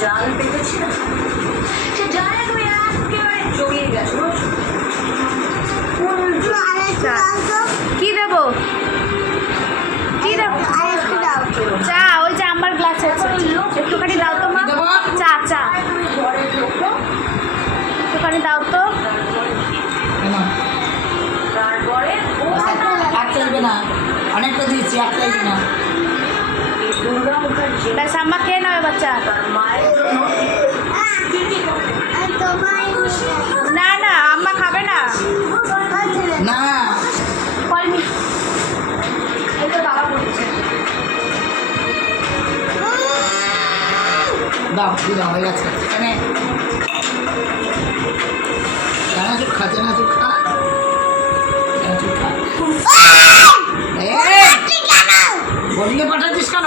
জাল পেতেছিলাম, সে জালে তুমি একেবারে জড়িয়ে গেছো। কি দেবো? কি দেবো? চা, ওই যে আমার গ্লাসে আছে, একটুখানি দাও তো মা। চা চা তুমি ঘরের লোক, একটুখানি দাও তো। তারপরে ও আর চাইবে না, অনেকটা দিয়েছি, আর চাইবে না। এই দুর্গা মুখার্জি ব্যাস আম্মা খেয়ে নেবে বাচ্চা। তার মায়ের জন্য না না আম্মা খাবে না। না কলমি এই তো বাবা বলেছে দাও দিলাম, হয়ে গেছে। এখানে চানাচুর খা, চানাচুর খা, চানাচুর খা। বলিয়ে পাঠাচ্ছিস কেন?